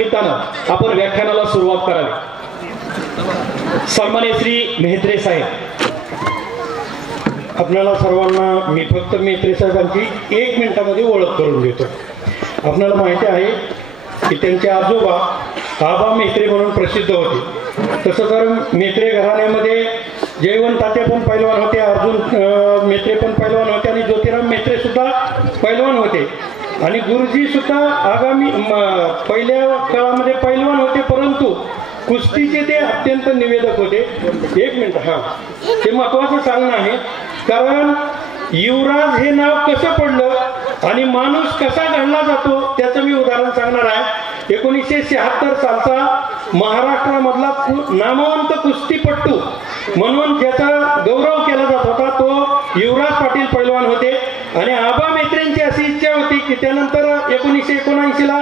निमित्तानं आपण व्याख्यानाला सुरुवात करावी। सन्माननीय श्री मेहत्रे साहेब, आपल्याला सर्वांना मी फक्त मेहत्रे साहेबांची 1 मिनिटामध्ये ओळख करून देतो। आपल्याला माहिती आहे की त्यांचे आजोबा आबा मेहत्रे म्हणून प्रसिद्ध होते। तसं तर मेहत्रे घराण्यामध्ये जयवंत तात्या पण पैलवान होते, अर्जुन मेहत्रे पण पैलवान होते आणि ज्योतिराम मेहत्रे सुद्धा पैलवान होते आणि गुरुजी सुद्धा आगामी पहिल्या काळामध्ये पैलवान होते, परंतु कुस्तीचे ते अत्यंत निवेदक होते। 1 मिनिट, हां, ते महत्त्वाचं सांगणं आहे, कारण युवराज हे नाव कसं पडलं आणि माणूस कसा घडला जातो त्याचं मी उदाहरण सांगणार आहे। 1976 सालचा महाराष्ट्रामधला नामवंत कुस्तीपट्टू म्हणून ज्याचा गौरव केला जात होता तो युवराज पाटील पैलवान होते आणि आबा मेहत्रेंची अशी इच्छा होती की त्यानंतर 1979ला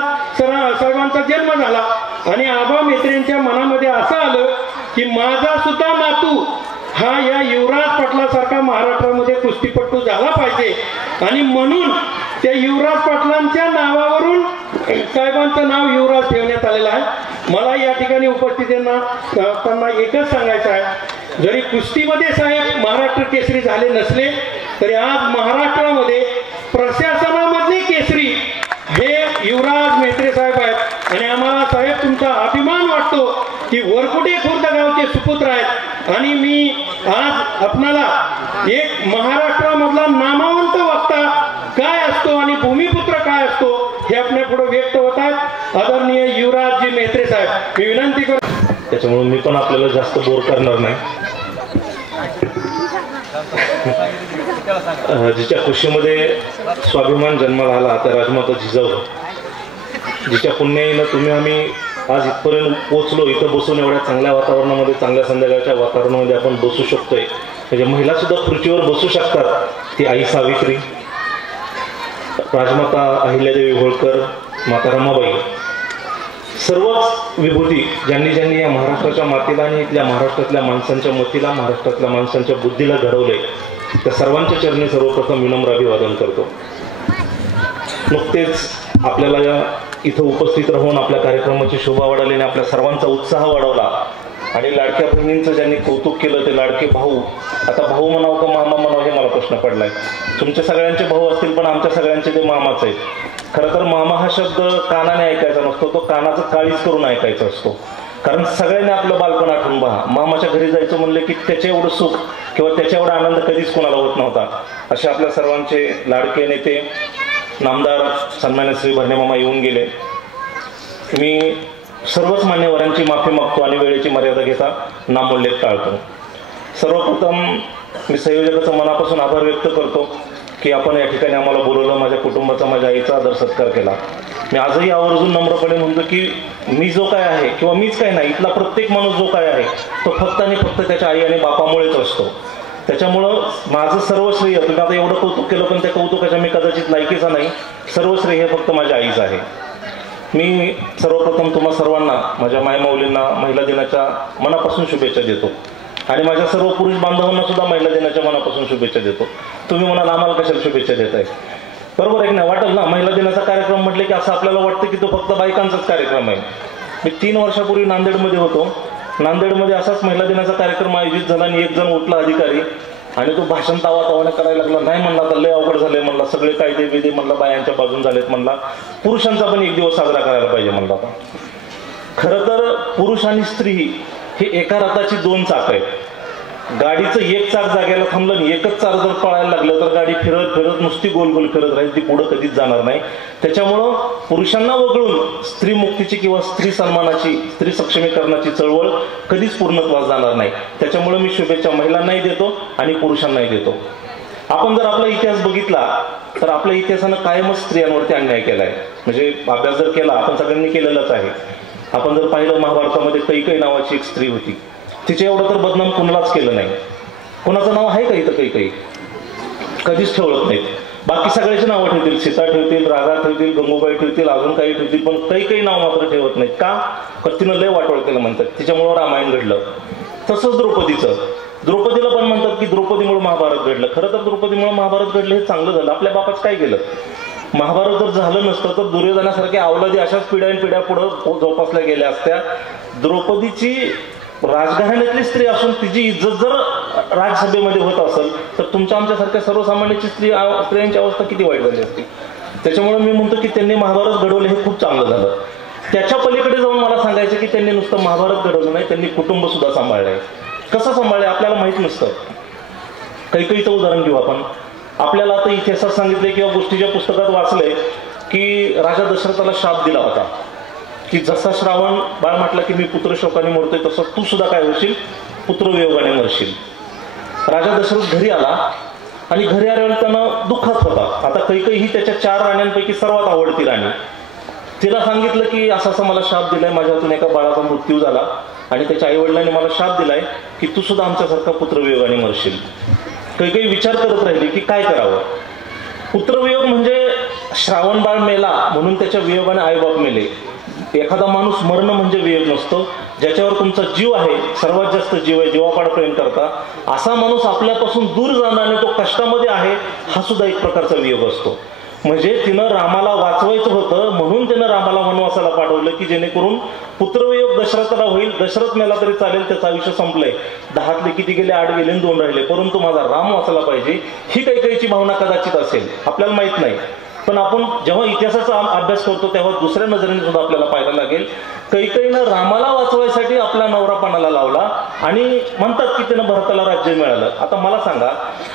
साहेबांचा जन्म झाला आणि आबा मेहत्रेंच्या मनामध्ये असं आलं की माझा सुद्धा नातू हा या युवराज पाटलासारखा महाराष्ट्रामध्ये कुस्तीपट्टू झाला पाहिजे आणि म्हणून त्या युवराज पाटलांच्या नावावरून साहेबांचं नाव युवराज ठेवण्यात आलेलं आहे। मला या ठिकाणी उपस्थितांना त्यांना एकच सांगायचं आहे, जरी कुस्तीमध्ये साहेब महाराष्ट्र केसरी झाले नसले तरी आज महाराष्ट्रामध्ये प्रशासनामधले केसरी हे युवराज मेहत्रे साहेब आहेत आणि आम्हाला साहेब तुमचा अभिमान वाटतो की वरकुटे खुर्द गावचे सुपुत्र आहेत आणि मी आज आपणाला एक महाराष्ट्रामधला नामवंत वक्ता काय असतो आणि भूमिपुत्र काय असतो हे आपल्या पुढे व्यक्त होत आहेत। आदरणीय युवराजजी मेहत्रे साहेब, मी विनंती करतो। त्याच्यामुळे मी पण आपल्याला जास्त बोर करणार नाही। जिच्या खुशीमध्ये स्वाभिमान जन्माला आला त्या राजमाता जिजाऊ, जिच्या पुण्याईनं तुम्ही आम्ही आज इथपर्यंत पोहोचलो, इथं बसून एवढ्या चांगल्या वातावरणामध्ये, चांगल्या संध्याकाळच्या वातावरणामध्ये आपण बसू शकतोय, म्हणजे महिला सुद्धा खुर्चीवर बसू शकतात। ती आई सावित्री, राजमाता अहिल्यादेवी होळकर, माता रमाबाई, सर्वच विभूती ज्यांनी ज्यांनी या महाराष्ट्राच्या मातेला आणि इथल्या महाराष्ट्रातल्या माणसांच्या मतीला, महाराष्ट्रातल्या माणसांच्या बुद्धीला घडवले, त्या सर्वांच्या चरणी सर्वप्रथम विनम्र अभिवादन करतो। नुकतेच आपल्याला या इथं उपस्थित राहून आपल्या कार्यक्रमाची शोभा वाढवली आणि आपल्या सर्वांचा उत्साह वाढवला आणि लाडक्या बहिणींचं ज्यांनी कौतुक केलं ते लाडके भाऊ, आता भाऊ म्हणावं का मामा म्हणावं हे मला प्रश्न पडलाय। तुमच्या सगळ्यांचे भाऊ असतील पण आमच्या सगळ्यांचे ते मामाच आहेत। खरं तर मामा हा शब्द कानाने ऐकायचा नसतो, तो कानाचं काळीज करून ऐकायचा असतो, कारण सगळ्यांनी आपलं बालपण आठवून पहा। मामाच्या घरी जायचं म्हणलं की त्याच्या एवढं सुख किंवा त्याच्या एवढा आनंद कधीच कोणाला होत नव्हता। असे आपल्या सर्वांचे लाडके नेते नामदार सन्मान्य श्री भरणे मामा येऊन गेले। मी सर्वच मान्यवरांची माफी मागतो आणि वेळेची मर्यादा घेता नामोल्लेख टाळतो। सर्वप्रथम मी संयोजकाचा मनापासून आभार व्यक्त करतो की आपण या ठिकाणी आम्हाला बोलवलं, माझ्या कुटुंबाचा, माझ्या आईचा आदर सत्कार केला। मी आजही आवर्जून नम्रपणे म्हणतो की मी जो काय आहे किंवा मीच काय नाही, इथला प्रत्येक माणूस जो काय आहे तो फक्त आणि फक्त त्याच्या आई आणि बापामुळेच असतो। त्याच्यामुळं माझं सर्व श्रेय, तुम्ही आता एवढं कौतुक केलं पण त्या कौतुकाच्या मी कदाचित लायकीचा नाही, सर्व श्रेय हे फक्त माझ्या आईचं आहे। मी सर्वप्रथम तुम्हा सर्वांना, माझ्या मायमाऊलींना महिला दिनाच्या मनापासून शुभेच्छा देतो आणि माझ्या सर्व पुरुष बांधवांना सुद्धा महिला दिनाच्या मनापासून शुभेच्छा देतो। तुम्ही म्हणाल आम्हाला कशाला शुभेच्छा देताय, बरोबर आहे ना? वाटेल ना, महिला दिनाचा कार्यक्रम म्हटले की असं आपल्याला वाटतं की तो फक्त बायकांचाच कार्यक्रम आहे। मी 3 वर्षापूर्वी नांदेडमध्ये होतो, नांदेडमध्ये असाच महिला दिनाचा कार्यक्रम आयोजित झाला आणि एक जण उठला अधिकारी आणि तो भाषण तावाने करायला लागला। नाही म्हणला, तर लय अवघड झाले म्हणला, सगळे कायदे बिदे म्हणला बायांच्या बाजून झालेत म्हणला, पुरुषांचा पण एक दिवस साजरा करायला पाहिजे म्हणला। खरं तर पुरुष आणि स्त्री हे एका रथाची 2 चाक आहेत। गाडीचं एक चाक जाग्याला थांबलं आणि एकच चाक जर पळायला लागलं तर गाडी फिरत फिरत नुसती गोल गोल फिरत राहील, ती पुढं कधीच जाणार नाही। त्याच्यामुळं पुरुषांना वगळून स्त्री मुक्तीची किंवा स्त्री सन्मानाची, स्त्री सक्षमीकरणाची चळवळ कधीच पूर्णत्वास जाणार नाही। त्याच्यामुळे मी शुभेच्छा महिलांनाही देतो आणि पुरुषांनाही देतो। आपण जर आपला इतिहास बघितला तर आपल्या इतिहासानं कायमच स्त्रियांवरती अन्याय केलाय, म्हणजे अभ्यास जर केला, आपण सगळ्यांनी केलेलाच आहे। आपण जर पाहिलं महाभारतामध्ये कैकई नावाची एक स्त्री होती, तिचे एवढं तर बदनाम कुणालाच केलं नाही। कोणाचं नाव आहे का इथं कैकई? कधीच ठेवत नाहीत। बाकी सगळ्याची नावं ठेवतील, सीता ठेवतील, राधा ठेवतील, गंगूबाई ठेवतील, अजून काही ठेवतील, पण कैकई नाव मात्र ठेवत नाहीत का? तिनं लय वाटोळ केलं म्हणतात, तिच्यामुळं रामायण घडलं। तसंच द्रौपदीला पण म्हणतात की द्रौपदीमुळे महाभारत घडलं। खरं तर द्रौपदीमुळे महाभारत घडलं हे चांगलं झालं, आपल्या बापाच काय केलं? महाभारत जर झालं नसतं तर दुर्योधनासारख्या अवलादी अशाच पिढ्यानपिढ्या पुढं जोपासल्या गेल्या असत्या. द्रौपदीची राजघराण्यातली स्त्री असून तिची इज्जत जर राज्यसभेमध्ये होत असेल तर तुमच्या आमच्यासारख्या सर्वसामान्याची स्त्रियांची अवस्था किती वाईट झाली असती. त्याच्यामुळे मी म्हणतो की त्यांनी महाभारत घडवलं हे खूप चांगलं झालं. त्याच्या पलीकडे जाऊन मला सांगायचं की त्यांनी नुसतं महाभारत घडवलं नाही, त्यांनी कुटुंब सुद्धा सांभाळलंय. कसं सांभाळलंय आपल्याला माहित नसतं. कैकेयीचं उदाहरण घेऊ आपण. आपल्याला आता इतिहासात सांगितले किंवा गोष्टीच्या पुस्तकात वाचलंय की राजा दशरथाला शाप दिला होता की जसा श्रावण बाळ म्हटलं की मी पुत्रशोकाने मरतोय तसं तू सुद्धा काय होशील, पुत्रवियोगाने मरशील. राजा दशरथ घरी आला आणि घरी आल्यावर त्यानं दुःखात होता. आता कैकेयी ही त्याच्या 4 राण्यांपैकी सर्वात आवडती राणी. तिला सांगितलं की असं असं मला शाप दिलाय, माझ्या हातून एका बाळाचा मृत्यू झाला आणि त्याच्या आईवडिलांनी मला शाप दिलाय की तू सुद्धा आमच्यासारखा पुत्रवियोगाने मरशील. कैकेयी विचार करत राहिली की काय करावं. पुत्रवियोग म्हणजे श्रावण बाळ मेला म्हणून त्याच्या वियोगाने आईबाप मेले. एखादा माणूस मरणं म्हणजे वियोग नसतो. ज्याच्यावर तुमचा जीव आहे, सर्वात जास्त जीव आहे, जीवापाड प्रेम करता, असा माणूस आपल्यापासून दूर जाणं आणि तो कष्टामध्ये आहे हा सुद्धा एक प्रकारचा वियोग असतो. म्हणजे तिनं रामाला वाचवायचं होतं म्हणून तिनं रामाला वनवासाला पाठवलं की जेणेकरून पुत्रवियोग दशरथाला होईल. दशरथ मेला तरी चालेल, त्याचं आयुष्य संपलंय. 10तले किती गेले, 8 गेले आणि 2 राहिले, परंतु माझा राम वाचायला पाहिजे ही कैकेयीची भावना कदाचित असेल, आपल्याला माहित नाही. पण आपण जेव्हा इतिहासाचा अभ्यास करतो तेव्हा दुसऱ्या नजरेने सुद्धा आपल्याला पाहायला लागेल. कैकेयीनं रामाला वाचवायसाठी आपला नवरा पणाला लावला आणि म्हणतात की त्यानं भरताला राज्य मिळालं. आता मला सांगा,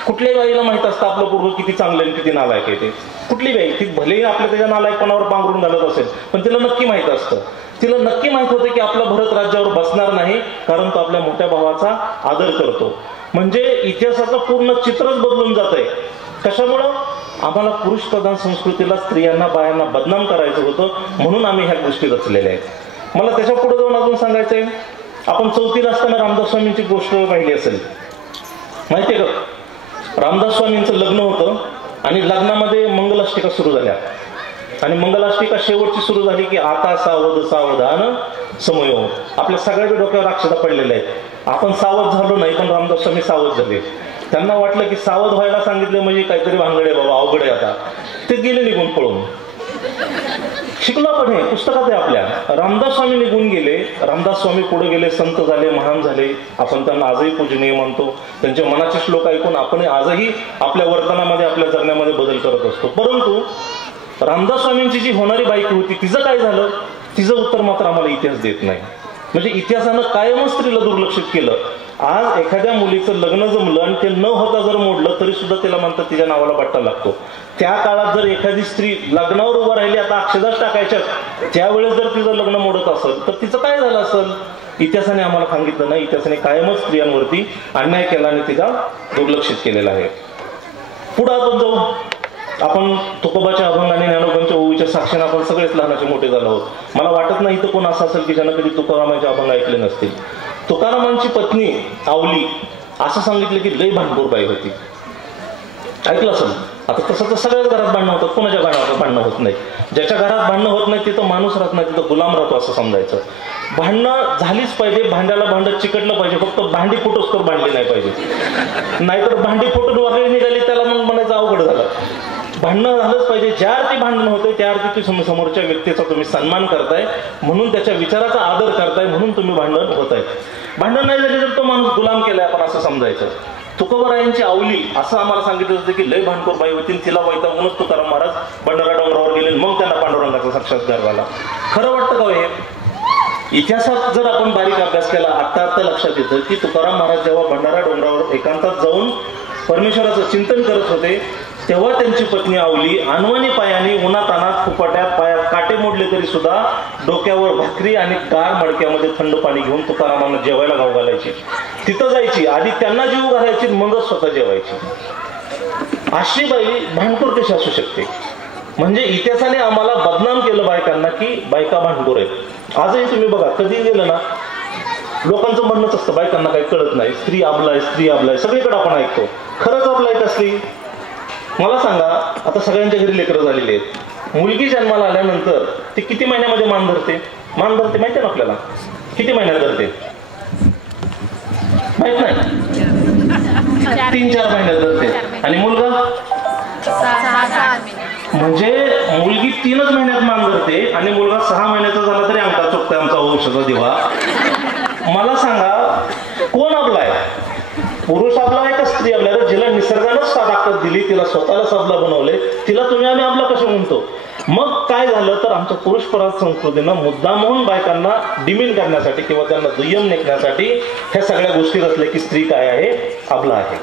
कुठल्याही बाईला माहित असतं आपलं पूर्व किती चांगलं आणि किती नालायक आहे ते. कुठली बाई ती भलेही आपल्या त्याच्या नालायकपणावर पांघरून घालत असेल पण तिला नक्की माहित असतं. तिला नक्की माहित होतं की आपला भरत राज्यावर बसणार नाही कारण तो आपल्या मोठ्या भावाचा आदर करतो. म्हणजे इतिहासाचं पूर्ण चित्रच बदलून जात आहे. कशामुळं? आम्हाला पुरुष प्रधान संस्कृतीला स्त्रियांना बायांना बदनाम करायचं होतं म्हणून आम्ही ह्या गोष्टी रचलेल्या आहेत. मला त्याच्या पुढे जाऊन अजून सांगायचंय. आपण 4थीला असताना रामदास स्वामींची गोष्ट पाहिली असेल, माहितीये का? रामदास स्वामींचं लग्न होतं आणि लग्नामध्ये मंगलाष्टिका सुरू झाल्या आणि मंगलाष्टिका शेवटची सुरू झाली की आता सावध सावधान समयो. आपल्या सगळ्या डोक्यावर अक्षता पडलेल्या आहेत. आपण सावध झालो नाही पण रामदास स्वामी सावध झाले. त्यांना वाटलं की सावध व्हायला सांगितलं म्हणजे काहीतरी भानगड आहे बाबा, अवघड आहे आता. ते गेले निघून पळून. शिकलो आपण, हे पुस्तकात आहे आपल्या. रामदास स्वामी निघून गेले, रामदास स्वामी पुढे गेले, संत झाले, महान झाले. आपण त्यांना आजही पूजनीय मानतो. त्यांच्या मनाचे श्लोक ऐकून आपण आजही आपल्या वर्तनामध्ये आपल्या जगण्यामध्ये बदल करत असतो. परंतु रामदास स्वामींची जी होणारी बायको होती तिचं काय झालं, तिचं उत्तर मात्र आम्हाला इतिहास देत नाही. म्हणजे इतिहासानं कायमच स्त्रीला दुर्लक्षित केलं. आज एखाद्या मुलीचं लग्न जमलं आणि ते न होता जर मोडलं तरी सुद्धा तिला म्हणतात तिच्या नावाला पट्टा लागतो. त्या काळात जर एखादी स्त्री लग्नावर उभं राहिली, आता अक्षदाच टाकायच्या, त्यावेळेस जर तिचं लग्न मोडत असेल तर तिचं काय झालं असेल? इतिहासाने आम्हाला सांगितलं नाही. इतिहासाने कायमच स्त्रियांवरती अन्याय केला आणि तिला दुर्लक्षित केलेला आहे. पुढे आपण जाऊ. आपण तुकोबाच्या अभंग आणि ज्ञानोबांच्या ओवीच्या साक्षीने आपण सगळेच लहानाचे मोठे झालो आहोत. मला वाटत नाही तर कोण असं असेल की ज्यानं कधी तुकारामांचे अभंग ऐकले नसतील. तुकारामांची पत्नी आवली असं सांगितलं की लई भांडखोर बाई होती. ऐकलं असेल. आता तसं तर सगळ्याच घरात भांडणं होतात, कोणाच्या घरात भांडणं होत नाही. ज्याच्या घरात भांडणं होत नाही तिथं माणूस राहत नाही, तिथं गुलाम राहतो असं समजायचं. भांडणं झालीच पाहिजे, भांड्याला भांडत चिकटलं पाहिजे, फक्त भांडी फुटोस तर भांडली नाही पाहिजे. नाहीतर भांडी फुटून वगैरे निघाली त्याला मग म्हणायचं अवघड झालं. भांडणं झालंच पाहिजे. ज्या अर्थी भांडणं होते त्या अर्थी तुम्ही समोरच्या व्यक्तीचा तुम्ही सन्मान करताय, म्हणून त्याच्या विचाराचा आदर करताय, म्हणून तुम्ही भांडण होत आहे. भांडण नाही झाले तर तो माणूस गुलाम केलाय आपण असं समजायचं. तुकोबारायांची आवली असं आम्हाला सांगितलं होतं की लय भांडखोर बाई होती, तिला वैतागूनच तुकाराम महाराज भंडारा डोंगरावर गेले, मग त्यांना पांडुरंगाचा साक्षात्कार झाला. खरं वाटतं का हे? इतिहासात जर आपण बारीक अभ्यास केला आता लक्षात येतं की तुकाराम महाराज जेव्हा भंडारा डोंगरावर एकांतात जाऊन परमेश्वराचं चिंतन करत होते तेव्हा त्यांची पत्नी आवली अनवाणी पायाने उन्हातानात फुपाट्यात पायात काटे मोडले तरी सुद्धा डोक्यावर भाकरी आणि गार मडक्यामध्ये थंड पाणी घेऊन तुकारामांना जेवायला गाव घालायची. तिथं जायची, आधी त्यांना जीव घालायची, मगच स्वतः जेवायची. अशी बाई भांडखोर कशी असू शकते? म्हणजे इतिहासाने आम्हाला बदनाम केलं बायकांना की बायका भांडखोर आहेत. आजही तुम्ही बघा, कधी गेलं ना लोकांचं म्हणणंच असतं बायकांना काही कळत नाही, स्त्री आबलाय, स्त्री आबलाय, सगळीकडे आपण ऐकतो. खरंच आबलाय असली? मला सांगा, आता सगळ्यांच्या घरी लेकरं झालेली आहेत. मुलगी जन्माला आल्यानंतर ती किती महिन्यामध्ये मान धरते? मान धरते माहिती आहे ना आपल्याला? किती महिन्यात धरते माहित नाही? 3-4 महिन्यात धरते. आणि मुलगा म्हणजे मुलगी 3च महिन्यात मान धरते आणि मुलगा 6 महिन्याचा झाला तरी अंगठा चुकतोय आमचा वंशाचा दिवा. मला सांगा कोण आपला आहे? पुरुष आपला आहे का स्त्री आपला आहे? जिला निसर्गानंच ताकद दिली, तिला स्वतःला सबला बनवले, तिला तुम्ही आम्ही आपला कसं म्हणतो? मग काय झालं तर आमच्या पुरुषपराध संस्कृतीनं मुद्दामहून बायकांना डिमीन करण्यासाठी किंवा त्यांना दुय्यम नेकण्यासाठी ह्या सगळ्या गोष्टी रचल्या की स्त्री काय आहे, आपला आहे.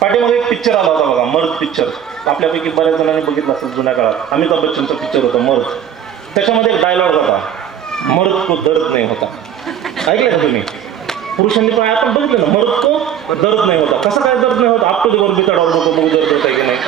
पाठीमागे एक पिक्चर आला होता बघा, मर्द पिक्चर. आपल्यापैकी बऱ्याच जणांनी बघितलं असेल जुन्या काळात. अमिताभ बच्चनचा पिक्चर होता मर्द. त्याच्यामध्ये एक डायलॉग होता, मर्द को दर्द नाही होता. ऐकलं का तुम्ही? पुरुषांनी पण आपण बघितलं ना, मर्द को दर्द नाही होता. कसं काय दर्द नाही होता? आपटो दिवस बिताडावर डोकं बघू दर्द होत आहे की नाही?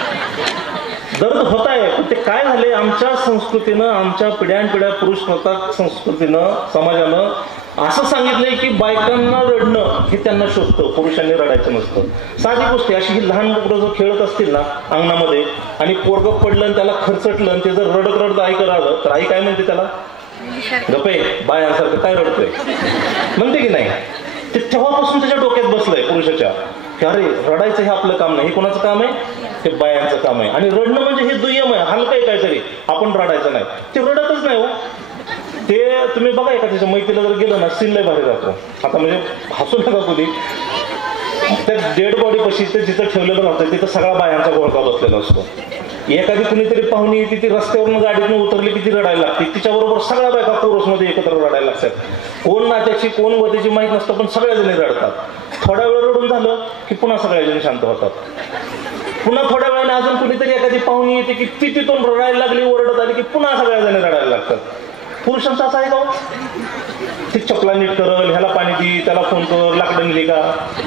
दर्द होत आहे. पण ते काय झाले, आमच्या संस्कृतीनं, आमच्या पिढ्यानपिढ्या पुरुष प्रधान संस्कृतीनं, समाजानं असं सांगितलंय की बायकांना रडणं हे त्यांना शोभतं, पुरुषांनी रडायचं नसतं. साधी गोष्ट अशी ही लहान मुलं जर खेळत असतील ना अंगणामध्ये आणि पोरगं पडलं आणि त्याला खरचटलं आणि ते जर रडत रडत आई राहिलं तर आई काय म्हणते त्याला? गप्पे बायांसारखं काय रडतोय म्हणते की नाही? ते तेव्हापासून त्याच्या डोक्यात बसलंय पुरुषाच्या की अरे रडायचं हे आपलं काम नाही, हे कोणाचं काम आहे? ते बायांचं काम आहे. आणि रडणं म्हणजे हे दुय्यम आहे, हलकं आहे काहीतरी, आपण रडायचं नाही. ते रडतच नाही हो. ते तुम्ही बघा एका त्याच्या मैत्रीला जर गेलं ना सीन लय भारी जातो. आता म्हणजे हसू नका कुणी, त्या डेड बॉडी पशी ते जिथं ठेवलेलं राहतं तिथं सगळा बायांचा घोळका बसलेला असतो. एखादी कुणीतरी पाहुणी येते, ती रस्त्यावरून गाडीतून उतरली की ती रडायला लागते. तिच्याबरोबर सगळ्या बायका कोरसमध्ये एकत्र रडायला लागतात. कोण नात्याची कोण वतेची माहीत नसतं, पण सगळ्याजणी रडतात. थोड्या वेळ रडून झालं की पुन्हा सगळ्याजणी शांत होतात. पुन्हा थोड्या वेळाने अजून कुणीतरी एखादी पाहुणी येते की ती तिथून रडायला लागली, ओरडत आली की पुन्हा सगळ्याजणी रडायला लागतात. पुरुषांचं असं आहे का? ती चपला नीट करल, ह्याला पाणी दे, त्याला फोन कर, लाकडं निघली का,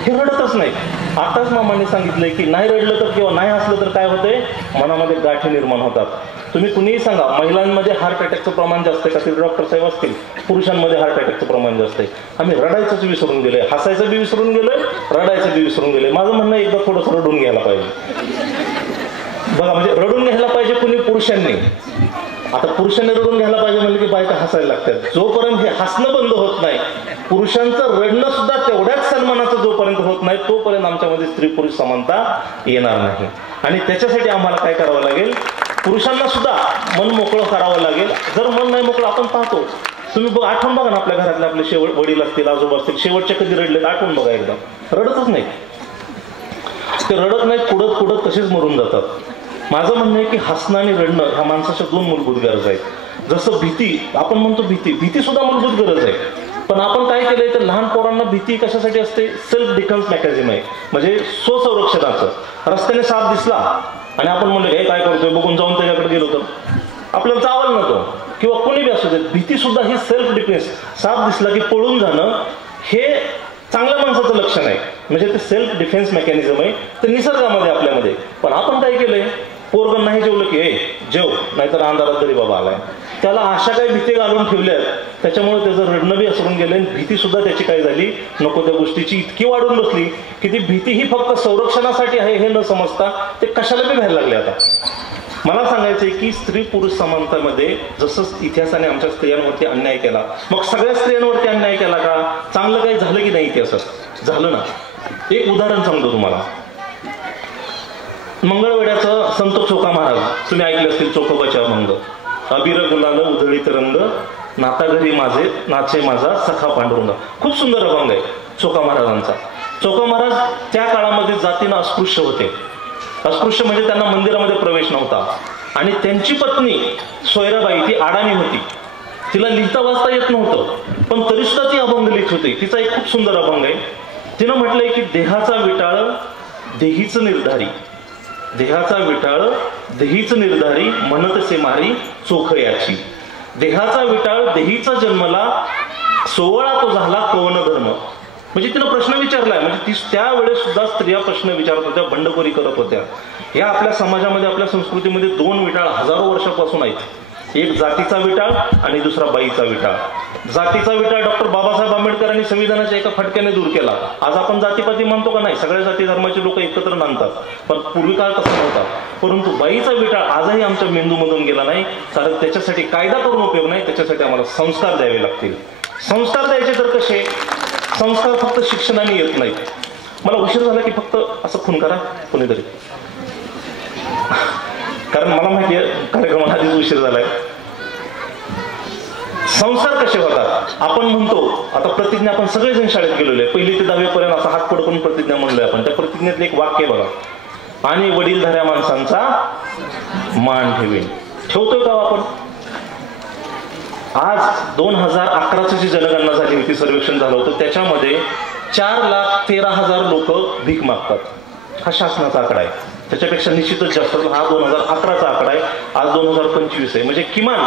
हे रडतच नाही. आताच मामाने सांगितलंय की नाही रडलं तर किंवा नाही असलं तर काय होतंय, मनामध्ये गाठी निर्माण होतात. तुम्ही कुणीही सांगा, महिलांमध्ये हार्ट अटॅकचं प्रमाण जास्त आहे का? ते डॉक्टर साहेब असतील. पुरुषांमध्ये हार्ट अटॅकचं प्रमाण जास्त आहे. आम्ही रडायचंच विसरून गेलोय, हसायचं बी विसरून गेलोय, रडायचं बी विसरून गेलोय. माझं म्हणणं एकदा थोडंसं रडून घ्यायला पाहिजे बघा. म्हणजे रडून घ्यायला पाहिजे कुणी? पुरुषांनी. आता पुरुषांनी रडून घ्यायला पाहिजे म्हणजे की बायका हसायला लागतात. जोपर्यंत हे हसणं बंद होत नाही, पुरुषांचं रडणं सुद्धा तेवढ्याच सन्मानाचं जोपर्यंत होत नाही, तोपर्यंत आमच्यामध्ये स्त्री पुरुष समानता येणार नाही. आणि त्याच्यासाठी आम्हाला काय करावं लागेल? पुरुषांना सुद्धा मन मोकळं करावं लागेल. जर मन नाही मोकळं, आपण पाहतो, तुम्ही आठवण बघा ना, आपल्या घरातले आपले वडील असतील, आजोबा असतील, शेवटच्या कधी रडलेत आठवण बघा एकदा. रडतच नाही ते, रडत नाही, कुडत कुडत तसेच मरून जातात. माझं म्हणणं आहे की हसणं आणि रडणं ह्या माणसाच्या 2 मूलभूत गरज आहेत. जसं भीती, आपण म्हणतो भीती सुद्धा मूलभूत गरज आहे. पण आपण काय केलंय तर लहान पोरांना भीती कशासाठी असते? सेल्फ डिफेन्स मेकॅनिझम आहे, म्हणजे स्वसंरक्षणाचं. रस्त्याने साप दिसला आणि आपण म्हणलं हे काय करतोय बघून जाऊन त्याच्याकडे गेलो तर आपल्याला चावल नको, किंवा कोणी बी असू दे, भीती सुद्धा ही सेल्फ डिफेन्स. साप दिसला की पळून जाणं हे चांगल्या माणसाचं लक्षण आहे, म्हणजे ते सेल्फ डिफेन्स मेकॅनिझम आहे. ते निसर्गामध्ये आपल्यामध्ये. पण आपण काय केलंय, पोरगण नाही जेवलं की हे जेव, नाहीतर अंधारात तरी बाबा आलाय. त्याला अशा काही भीती घालून ठेवल्यात, त्याच्यामुळे त्याचं रडणं बी असरून गेलं. भीती सुद्धा त्याची काय झाली, नको त्या गोष्टीची इतकी वाढून बसली की ती भीती ही फक्त संरक्षणासाठी आहे हे न समजता ते कशाला बी व्हायला लागले. आता मला सांगायचंय की स्त्री पुरुष समानतेमध्ये जसं इतिहासाने आमच्या स्त्रियांवरती अन्याय केला, मग सगळ्या स्त्रियांवरती अन्याय केला का? चांगलं काही झालं की नाही इतिहासात? झालं ना. एक उदाहरण सांगतो तुम्हाला. मंगळवेड्याचं संत चोखा महाराज, तुम्ही ऐकले असतील, चोखोबाचे अभंग. अबीर गुलाल उधळीत रंग, नाता घरी माझे नाचे माझा सखा पांडुरंग. खूप सुंदर अभंग आहे चोखा महाराजांचा. चोखा महाराज त्या काळामध्ये जातीनं अस्पृश्य होते. अस्पृश्य म्हणजे त्यांना मंदिरामध्ये प्रवेश नव्हता. आणि त्यांची पत्नी सोयराबाई ती अडाणी होती, तिला लिहिता वाचता येत नव्हतं, पण तरी सुद्धा ती अभंग लिहित होती. तिचा एक खूप सुंदर अभंग आहे. तिनं म्हटलंय की देहाचा विटाळ देहीच निर्धारी, देहाचा विटाळ देहीच निर्धारी, म्हणतसे मारी चोख याची. देहाचा विटाळ देहीचा जन्मला, सोवळा तो झाला कवन धर्म. म्हणजे तिनं प्रश्न विचारलाय, म्हणजे ती त्यावेळेस सुद्धा स्त्रिया प्रश्न विचारत होत्या, बंडखोरी करत होत्या. या आपल्या समाजामध्ये, आपल्या संस्कृतीमध्ये 2 विटाळ हजारो वर्षापासून आहेत. एक जातीचा विटाळ आणि दुसरा बाईचा विटाळ. जातीचा विटाळ डॉक्टर बाबासाहेब आंबेडकरांनी संविधानाच्या एका फटक्याने दूर केला. आज आपण जातीपाती मानतो का? नाही, सगळ्या जाती धर्माचे लोक एकत्र नांदतात, पण पूर्वी काळ तसा नव्हता. परंतु बाईचा विटाळ आजही आमच्या मेंदूमधून गेला नाही, कारण त्याच्यासाठी कायदा करून उपयोग नाही, त्याच्यासाठी आम्हाला संस्कार द्यावे लागतील. संस्कार द्यायचे तर कसे? संस्कार फक्त शिक्षणाने येत नाहीत. मला उशीर झाला की फक्त असं खून करा कोणीतरी. कारण मला माहिती आहे कार्यक्रमाला आधीच उशीर झालाय. संस्कार कसे होतात आपण म्हणतो. आता प्रतिज्ञा आपण सगळेजण शाळेत गेलेलो आहे. 1ली ते 10वी पर्यंत असा हात पडकून प्रतिज्ञा म्हणलोय आपण. त्या प्रतिज्ञेतलं एक वाक्य बघा, आणि वडीलधाऱ्या माणसांचा मान ठेवीन. ठेवतोय का आपण? आज 2011ची जी जनगणना झाली होती, सर्वेक्षण झालं होतं, त्याच्यामध्ये 4,13,000 लोक भीक मागतात. हा शासनाचा आकडा आहे. त्याच्यापेक्षा निश्चितच जास्त. हा 2011चा आकडा आहे. आज 2025 आहे. म्हणजे किमान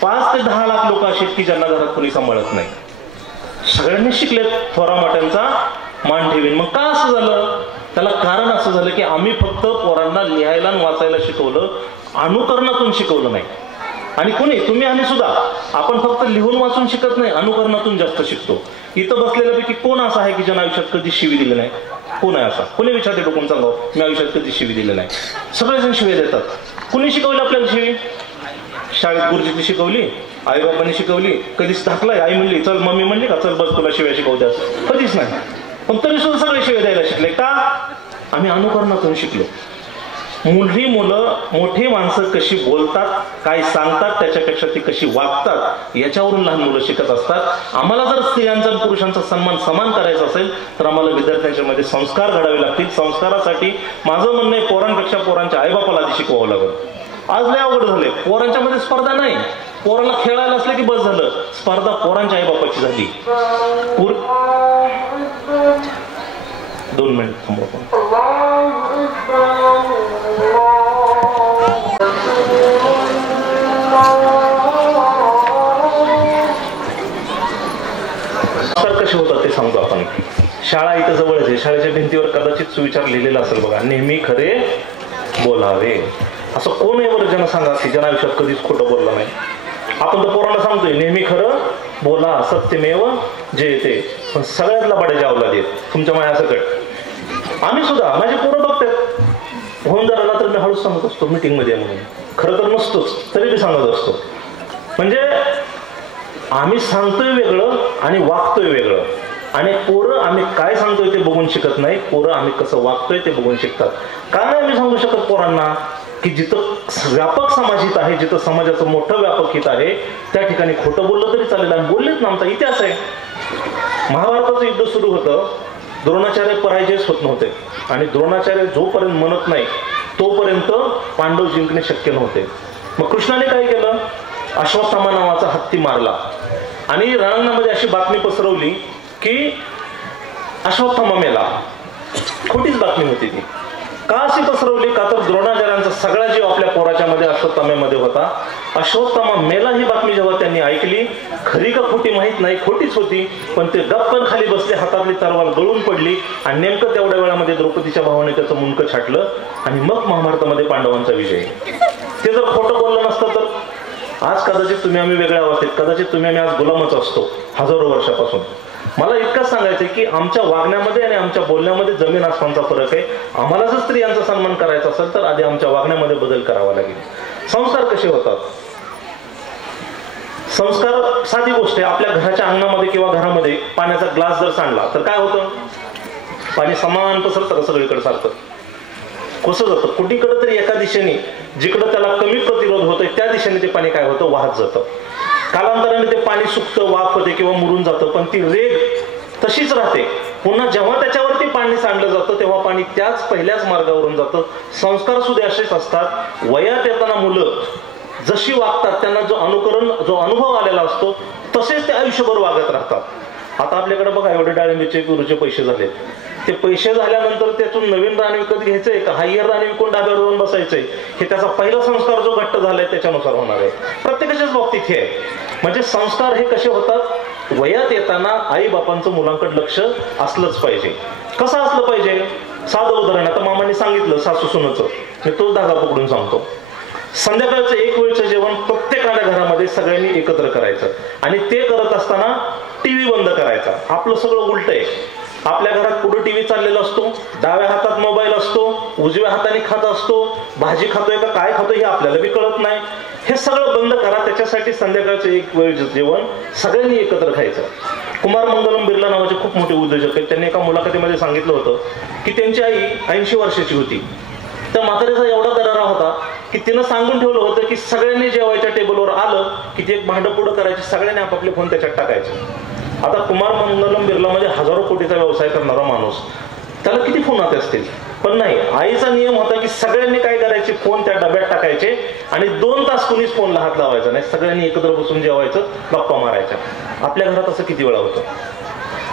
5 ते 10 लाख लोक असे की ज्यांना घरात कोणी सांभाळत नाही. सगळ्यांनी शिकलेत थोरा मोठ्यांचा मान ठेवीन. मग का असं झालं? त्याला कारण असं झालं की आम्ही फक्त पोरांना लिहायला आणि वाचायला शिकवलं, अनुकरणातून शिकवलं नाही. आणि कोणी, तुम्ही आणि सुद्धा, आपण फक्त लिहून वाचून शिकत नाही, अनुकरणातून जास्त शिकतो. इथं बसलेल्यापैकी कोण असा आहे की ज्यानं आयुष्यात कधी शिवी दिली नाही? कोण आहे असा? कोणी विचारते डोकून सांगावं, मी आयुष्यात कधी शिवी दिली नाही? सगळेजण शिवी देतात. कुणी शिकवली आपल्याला शिवी? शाळेत गुरुजींनी शिकवली, आईबाबांनी शिकवली, कधीच टाकलाय? आई म्हणली चल, मम्मी म्हणली का चल बस तुला शिव्या शिकवत्यास? कधीच नाही. पण तरी सुद्धा सगळे शिव्या द्यायला शिकले. का? आम्ही अनुकरणातून शिकलो. मुलं, मोठी माणसं कशी बोलतात, काय सांगतात, त्याच्यापेक्षा ती कशी वागतात याच्यावरून लहान मुलं शिकत असतात. आम्हाला जर स्त्रियांचा पुरुषांचा सन्मान समान करायचा असेल तर आम्हाला विद्यार्थ्यांच्या मध्ये संस्कार घडावे लागतील. संस्कारासाठी माझं म्हणणं आहे, पोरांपेक्षा पोरांच्या आईबापाला आधी शिकवावं लागेल. आज लय अवघड झाले. पोरांच्या मध्ये स्पर्धा नाही. पोरांना खेळायला असले की बस झालं. स्पर्धा पोरांच्या आईबापाची झाली. 2 मिनिट थांबवा. कसे होतात ते सांगतो आपण. शाळा इथं जवळच आहे. शाळेच्या भिंतीवर कदाचित सुविचार लिहिलेला असेल बघा, नेहमी खरे बोलावे. असं कोण आहे बरं ज्यांना सांगा की ज्यांना आयुष्यात कधीच खोटं बोललं नाही? आपण तर पोरांना सांगतोय नेहमी खरं बोला, सत्यमेव जयते. पण सगळ्यातला बड्याच्या अवलाद आहेत तुमच्या मायासकट. आम्ही सुद्धा, माझे पोरं बघतात, होऊन झाला तर मी हळूच सांगत असतो मीटिंग मध्ये म्हणून. खरं तर नसतोच, तरी मी सांगत असतो. म्हणजे आम्ही सांगतोय वेगळं आणि वागतोय वेगळं. आणि पोरं आम्ही काय सांगतोय ते बघून शिकत नाही, पोरं आम्ही कसं वागतोय ते बघून शिकतात. का नाही आम्ही सांगू शकत पोरांना की जिथं व्यापक समाज हित आहे, जिथं समाजाचं मोठं व्यापक हित आहे, त्या ठिकाणी खोटं बोललं तरी चालेल. आणि बोललेच ना, आमचा इतिहास आहे. महाभारताचं युद्ध सुरू होतं, द्रोणाचार्य पराजयच होत नव्हते. आणि द्रोणाचार्य जोपर्यंत म्हणत नाही तोपर्यंत पांडव जिंकणे शक्य नव्हते. मग कृष्णाने काय केलं? अश्वत्थामा नावाचा हत्ती मारला आणि रणांगणामध्ये अशी बातमी पसरवली की अश्वत्थामा मेला. खोटीच बातमी होती ती. का अशी पसरवली? का तर द्रोणाचार्यांचा सगळा जीव आपल्या पोराच्या मध्ये अश्वत्थाम्यामध्ये होता. अश्वत्थामा मेला ही बातमी जेव्हा त्यांनी ऐकली, खरी का खोटी माहीत नाही, खोटीच होती, पण ते गप्पन खाली बसले, हातातली तलवार गळून पडली आणि नेमकं तेवढ्या वेळामध्ये द्रौपदीच्या भावाने त्याचं मुंडकं छाटलं आणि मग महाभारतामध्ये पांडवांचा विजय. ते जर खोटं बोललं नसतं तर आज कदाचित तुम्ही आम्ही वेगळ्या अवस्थेत, कदाचित तुम्ही आम्ही आज गुलामच असतो हजारो वर्षापासून. मला इतकंच सांगायचं की आमच्या वागण्यामध्ये आणि आमच्या बोलण्यामध्ये जमीन आसमानचा फरक आहे. आम्हाला जर स्त्रियांचा सन्मान करायचा असेल तर आधी आमच्या वागण्यामध्ये बदल करावा लागेल. संस्कार कसे होतात? संस्कार साधी गोष्ट आहे. आपल्या घराच्या अंगणामध्ये किंवा घरामध्ये पाण्याचा ग्लास जर सांडला तर काय होतं? पाणी समान पसरतं का सगळीकडे सारखं? कसं जातं? कुठीकडे तरी एका दिशेने जिकडं त्याला कमी प्रतिरोध होतोय त्या दिशेने ते पाणी काय होतं? वाहत जातं. कालांतराने ते पाणी सुकतं, वाफ होते किंवा मुरून जातं, पण ती रेग तशीच राहते. पुन्हा जेव्हा त्याच्यावरती पाणी सांडलं जातं तेव्हा पाणी त्याच पहिल्याच मार्गावरून जातं. संस्कार सुद्धा असेच असतात. वयात येताना मुलं जशी वागतात, त्यांना जो अनुभव आलेला असतो तसेच ते आयुष्यभर वागत राहतात. आता आपल्याकडे बघा, एवढे डाळिंबीचे पेरूचे पैसे झाले. ते पैसे झाल्यानंतर त्यातून नवीन रान विकत घ्यायचंय का हायर रान विकून डाब्यावर जाऊन बसायचंय, हे त्याचा पहिला संस्कार जो घट्ट झालाय त्याच्यानुसार होणार आहे. प्रत्येकाच्याच बाबतीत हे आहे. म्हणजे संस्कार हे कसे होतात? वयात येताना आई बापांचं मुलांकडे लक्ष असलंच पाहिजे. कसं असलं पाहिजे? साधं उदाहरण, आता मामाने सांगितलं सासू सुनेचं, मी तोच धागा पकडून सांगतो. संध्याकाळचं एक वेळचं जेवण प्रत्येकाच्या घरामध्ये सगळ्यांनी एकत्र करायचं आणि ते करत असताना टीव्ही बंद करायचा. आपलं सगळं उलट आहे. आपल्या घरात पुढे टीव्ही चाललेला असतो, डाव्या हातात मोबाईल असतो, उजव्या हाताने खात असतो, भाजी खातोय का काय खातोय हे आपल्याला बी कळत नाही. हे सगळं बंद करा. त्याच्यासाठी संध्याकाळचं एक वेळ जेवण सगळ्यांनी एकत्र खायचं. कुमार मंगलम बिर्ला नावाचे खूप मोठे उद्योजक आहेत. त्यांनी एका मुलाखतीमध्ये सांगितलं होतं की त्यांची आई 80 वर्षाची होती. त्या म्हातारीचा एवढा दरारा होता की तिनं सांगून ठेवलं होतं की सगळ्यांनी जेवायच्या टेबलवर आलं की ते एक भांडं पुढं करायचे, सगळ्यांनी आपापले फोन त्याच्यात टाकायचे. आता कुमार मंगलम बिर्लामध्ये हजारो कोटीचा व्यवसाय करणारा माणूस, त्याला किती फोन आते असतील, पण नाही, आईचा नियम होता की सगळ्यांनी काय करायचे, फोन त्या डब्यात टाकायचे आणि 2 तास कोणीच फोनला हात लावायचा नाही, सगळ्यांनी एकत्र बसून जेवायचं, गप्पा मारायच्या. आपल्या घरात असं किती वेळा होतं?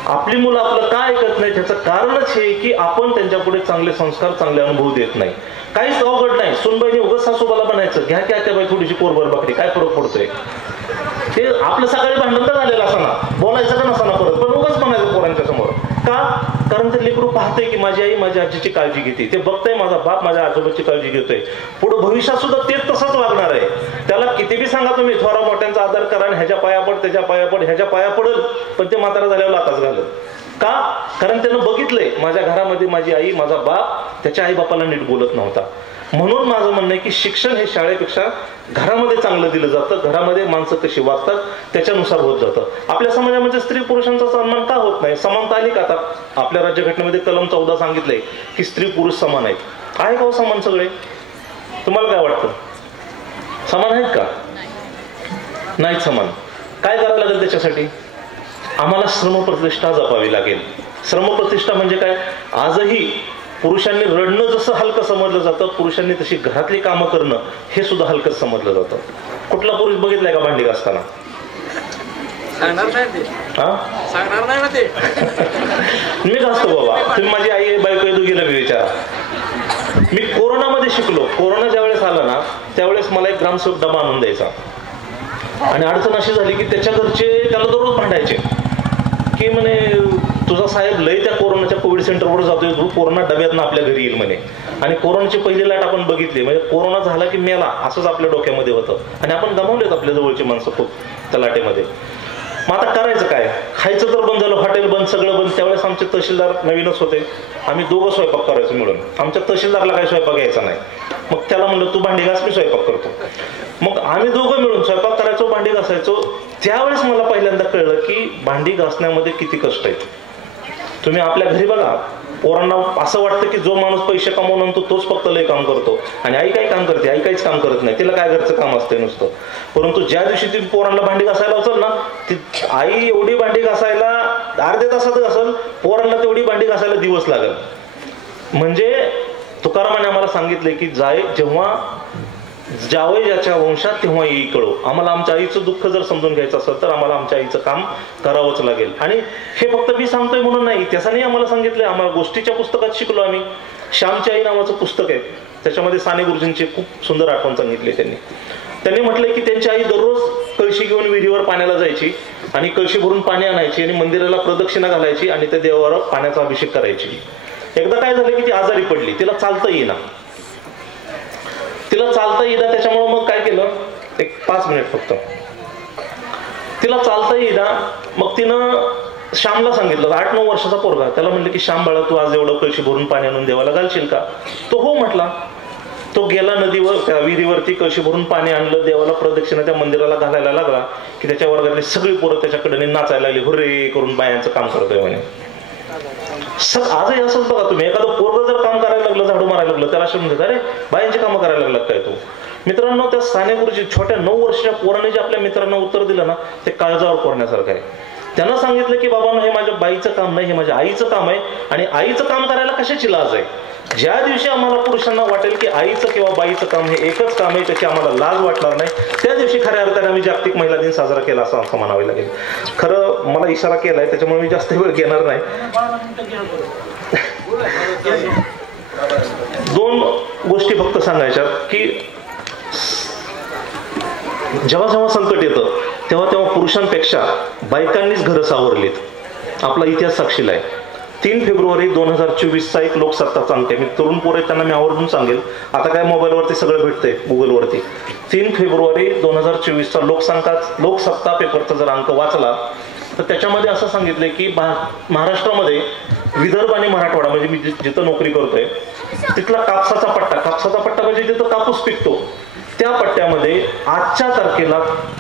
आपली मुलं आपलं काय ऐकत नाही त्याचं कारणच हे की आपण त्यांच्या पुढे चांगले संस्कार, चांगले अनुभव देत नाही. काहीच अवघड नाही, सुनबाईने उगाच सासूबाला बनायचं, घ्या की आत्याबाई थोडीशी कोरभर बकरी, काय फरक पडतोय? ते आपलं सकाळी भांडण तर झालेलं असताना, बोलायचं का नसताना परत, पण उगाच म्हणायचं पोरांच्या समोर का? कारण ते लेकरू पाहतंय की माझी आई माझ्या आजीची काळजी घेते, ते बघतंय माझा बाप माझ्या आजोबाची काळजी घेतोय, पुढे भविष्यात सुद्धा तेच तसंच वागणार आहे. त्याला किती बी सांगा तुम्ही थोरा मोठ्यांचा आदर करा आणि ह्याच्या पाया पड, त्याच्या पाया पड, ह्याच्या पाया पडल, पण ते म्हातारा झाल्यावर लाताच घालत. का? कारण त्यानं बघितलंय माझ्या घरामध्ये माझी आई, माझा बाप त्याच्या आई बापाला नीट बोलत नव्हता. म्हणून माझं म्हणणं आहे की शिक्षण हे शाळेपेक्षा घरामध्ये चांगलं दिलं जातं, घरामध्ये माणसं कशी वागतात त्याच्यानुसार होत जातं. आपल्या समाजामध्ये स्त्री पुरुषांचा सन्मान का होत नाही? समानता आली का? आता आपल्या राज्यघटनेमध्ये कलम 14 सांगितलंय की स्त्री पुरुष समान आहेत. आहे का समान सगळे? तुम्हाला काय वाटतं, समान आहेत का? नाहीत समान. काय करावं लागेल त्याच्यासाठी? आम्हाला श्रमप्रतिष्ठा जपावी लागेल. श्रमप्रतिष्ठा म्हणजे काय? आजही पुरुषांनी रडणं जसं हलकं समजलं जातं, पुरुषांनी तशी घरातली कामं करणं हे सुद्धा हलकं समजलं जातं. कुठला पुरुष बघितलाय का भांडी घासताना? सांगणार नाही ना ते. मी घासतो बाबा, तुम्ही माझी आई बायको दोघीला मी विचारा. मी कोरोनामध्ये शिकलो. कोरोना ज्या वेळेस आला ना त्यावेळेस मला एक ग्रामसेवक डबा आणून द्यायचा आणि अडचण अशी झाली की त्याच्या घरचे त्याला दररोज भांडायचे की म्हणे तुझा साहेब लय त्या कोरोनाच्या कोविड सेंटरवर जातोय, तू कोरोना डब्यातनं आपल्या घरी येईल म्हणे. आणि कोरोनाची पहिली लाट आपण बघितली, म्हणजे कोरोना झाला की मेला असंच आपल्या डोक्यामध्ये होतं आणि आपण गमावलेत आपल्या जवळची माणसं खूप त्या लाटेमध्ये. मग आता करायचं काय? खायचं तर बंद झालं, हॉटेल बंद, सगळं बंद. त्यावेळेस आमचे तहसीलदार नवीनच होते, आम्ही दोघं स्वयंपाक करायचो मिळून. आमच्या तहसीलदारला काही स्वयंपाक यायचा नाही. मग त्याला म्हणलं तू भांडी घास, मी स्वयंपाक करतो. मग आम्ही दोघं मिळून स्वयंपाक करायचो, भांडी घासायचो. त्यावेळेस मला पहिल्यांदा कळलं की भांडी घासण्यामध्ये किती कष्ट आहेत. तुम्ही आपल्या घरी बघा, पोरांना असं वाटतं की जो माणूस पैसे कमवून आणतो तोच फक्त लय काम करतो आणि आई काय काम करते? आई काहीच काम करत नाही, तिला काय घरचं काम असतं नुसतं. परंतु ज्या दिवशी ती पोरांना भांडी घासायला असेल ना, ती आई एवढी भांडी घासायला अर्ध्या तासातच असेल, पोरांना तेवढी भांडी घासायला दिवस लागेल. म्हणजे तुकारामाने आम्हाला सांगितले की जेव्हा जावं ज्याच्या वंशात तेव्हा येई कळो. आम्हाला आमच्या आईचं दुःख जर समजून घ्यायचं असेल तर आम्हाला आमच्या आईचं काम करावंच लागेल. आणि हे फक्त मी सांगतोय म्हणून नाही, इतिहासाने आम्हाला सांगितलंय. आम्हाला गोष्टीच्या पुस्तकात शिकलो आम्ही. श्यामची आई नावाचं पुस्तक आहे, त्याच्यामध्ये साने गुरुजींची खूप सुंदर आठवण सांगितली. त्यांनी म्हटलंय की त्यांची आई दररोज कळशी घेऊन विहिरीवर पाण्याला जायची आणि कळशी भरून पाणी आणायची आणि मंदिराला प्रदक्षिणा घालायची आणि त्या देवावर पाण्याचा अभिषेक करायची. एकदा काय झालं की ती आजारी पडली, तिला चालता येईना. त्याच्यामुळे मग काय केलं, एक 5 मिनिट फक्त, तिला चालता येईना. मग तिनं श्यामला सांगितलं, 8-9 वर्षाचा पोरगा, त्याला म्हणलं की श्याम बाळा तू आज एवढं कळशी भरून पाणी आणून देवाला घालशील का? तो हो म्हटला. तो गेला नदीवर, त्या विहिरीवरती कळशी भरून पाणी आणलं, देवाला प्रदक्षिणा त्या मंदिराला घालायला लागला की त्याच्या वर्गातली सगळी पोरं त्याच्याकडे नाचायला लागली, हुर्रे करून बायांचं काम करतोय म्हणे. आजही असंच बघा तुम्ही, एखादं पोरं जर काम करायला लागलं, झाडू मारायला लागलं, त्याला असे म्हणतात अरे बायांची कामं करायला लागलात काय तू? मित्रांनो, त्या साने गुरुजी छोट्या 9 वर्षाच्या पोराने जे आपल्या मित्रांना उत्तर दिलं ना, ते काळजावर पडण्यासारखं आहे. त्यांना सांगितलं की बाबांनो, हे माझ्या बाईचं काम नाही, हे माझ्या आईचं काम आहे. आणि आईचं काम करायला कशाची लाज आहे? ज्या दिवशी आम्हाला पुरुषांना वाटेल की आईचं किंवा बाईचं काम हे एकच काम आहे, त्याची आम्हाला लाज वाटणार नाही, त्या दिवशी खऱ्या अर्थाने आम्ही जागतिक महिला दिन साजरा केला असं म्हणावे लागेल. खरं मला इशारा केलाय त्याच्यामुळे मी जास्त वेळ घेणार नाही. 2 गोष्टी फक्त सांगायच्या की जेव्हा जेव्हा संकट येतं तेव्हा पुरुषांपेक्षा बायकांनीच घरं सावरलीत. आपला इतिहास साक्षीला आहे. 3 फेब्रुवारी 2024चा एक लोकसत्ताचा अंक आहे. मी तरुण पोरे त्यांना मी आवर्जून सांगेल, आता काय मोबाईलवरती सगळं भेटतंय गुगलवरती. 3 फेब्रुवारी 2024चा लोकसत्ता पेपरचा जर अंक वाचला तर त्याच्यामध्ये असं सांगितलंय की महाराष्ट्रामध्ये विदर्भ आणि मराठवाडा, म्हणजे मी जिथं नोकरी करतोय तिथला कापसाचा पट्टा म्हणजे जिथं कापूस पिकतो त्या पट्ट्यामध्ये आजच्या तारखेला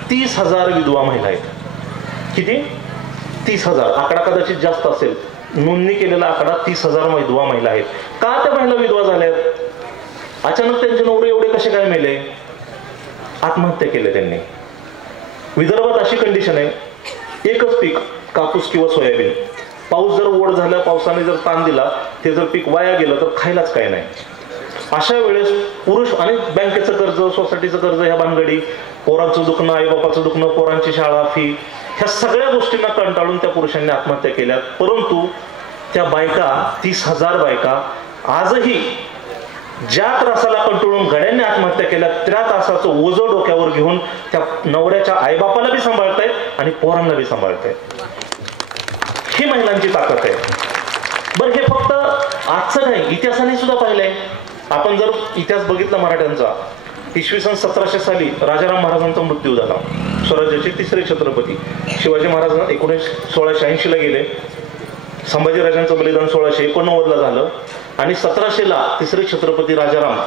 30,000 विधवा महिला आहेत. किती? 30,000. आकडा कदाचित जास्त असेल, नोंदणी केलेला आकडा 30,000 विधवा महिला आहेत. का त्या महिला विधवा झाल्यात? अचानक त्यांचे नवरे एवढे कसे काय मेले? आत्महत्या केल्या त्यांनी. विदर्भात अशी कंडिशन आहे, एकच पीक कापूस किंवा सोयाबीन, पाऊस जर ओढ झाला, पावसाने जर ताण दिला, ते जर पीक वाया गेलं तर खायलाच काय नाही. अशा वेळेस पुरुष आणि बँकेचं कर्ज, सोसायटीचं कर्ज, ह्या भानगडी, पोरांचं दुखणं, आईबापाचं दुखणं, पोरांची शाळा फी, ह्या सगळ्या गोष्टींना कंटाळून त्या पुरुषांनी आत्महत्या केल्या. परंतु त्या बायका, 30,000 बायका आजही ज्या त्रासाला कंटाळून गड्यांनी आत्महत्या केल्या, त्या त्रासाचं ओझं डोक्यावर घेऊन त्या नवऱ्याच्या आईबापाला बी सांभाळतायत आणि पोरांना बी सांभाळतायत. ही महिलांची ताकद आहे. बरं, हे फक्त आजचं नाही, इतिहासाने सुद्धा पाहिलंय. आपण जर इतिहास बघितला मराठ्यांचा, इसवी सन 1700 साली राजाराम महाराजांचा मृत्यू झाला. स्वराज्याचे तिसरे छत्रपती शिवाजी महाराज 1680 ला गेले. संभाजीराजांचं बलिदान 1689 ला झालं आणि 1700 तिसरे छत्रपती राजाराम